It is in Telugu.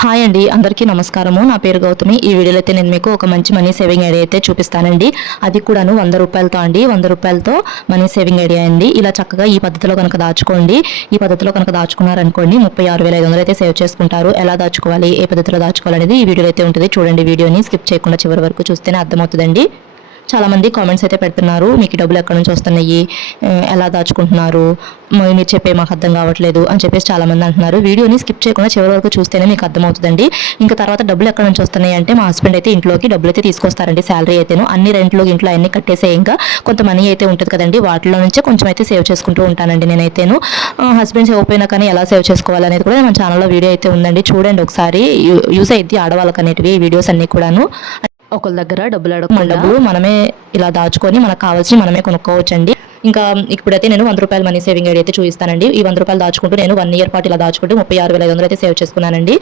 హాయ్ అండి, అందరికీ నమస్కారము. నా పేరు గౌతమి. ఈ వీడియోలో అయితే నేను మీకు ఒక మంచి మనీ సేవింగ్ ఐడియా అయితే చూపిస్తానండి. అది కూడాను 100 రూపాయలతో అండి. 100 రూపాయలతో మనీ సేవింగ్ ఐడియా అండి. ఇలా చక్కగా ఈ పద్ధతిలో కనుక దాచుకోండి. ఈ పద్ధతిలో కనుక దాచుకున్నారనుకోండి 36,500 అయితే సేవ్ చేసుకుంటారు. ఎలా దాచుకోవాలి, ఏ పద్ధతిలో దాచుకోవాలనేది ఈ వీడియోలో అయితే ఉంటుంది. చూడండి, వీడియోని స్కిప్ చేయకుండా చివరి వరకు చూస్తేనే అర్థమవుతుందండి. చాలామంది కామెంట్స్ అయితే పెడుతున్నారు, మీకు డబ్బులు ఎక్కడి నుంచి వస్తున్నాయి, ఎలా దాచుకుంటున్నారు, మీరు చెప్పే మాకు అర్థం కావట్లేదు అని చెప్పేసి చాలామంది అంటున్నారు. వీడియోని స్కిప్ చేయకుండా చివరి వరకు చూస్తేనే మీకు అర్థమవుతుందండి. ఇంకా తర్వాత డబ్బులు ఎక్కడి నుంచి వస్తున్నాయి అంటే మా హస్బెండ్ అయితే ఇంట్లోకి డబ్బులు అయితే తీసుకొస్తారండి. శాలరీ అయితేను అన్ని రెంట్లు ఇంట్లో అన్ని కట్టేసే ఇంకా కొంత మనీ అయితే ఉంటుంది కదండి, వాటిలో నుంచే కొంచెం అయితే సేవ్ చేసుకుంటూ ఉంటానండి నేనైతేను. హస్బెండ్ సేవ్ అయిపోయినా కానీ ఎలా సేవ్ చేసుకోవాలనేది కూడా మన ఛానల్లో వీడియో అయితే ఉందండి, చూడండి ఒకసారి. యూస్ అయ్యింది ఆడవాళ్ళకి అనేటివి ఈ వీడియోస్ అన్ని కూడాను. ఒకళ్ళ దగ్గర డబ్బులు అడగకుండా డబ్బులు మనమే ఇలా దాచుకొని మనకు కావాల్సి మనమే కొనుక్కోవచ్చండి. ఇంకా ఇప్పుడైతే నేను 100 రూపాయల మనీ సేవింగ్ ఐడియా అయితే చూపిస్తానండి. ఈ 100 రూపాయలు దాచుకుంటూ నేను 1 ఇయర్ పాటు ఇలా దాచుకుంటూ 36,500 అయితే సేవ్ చేసుకున్నానండి.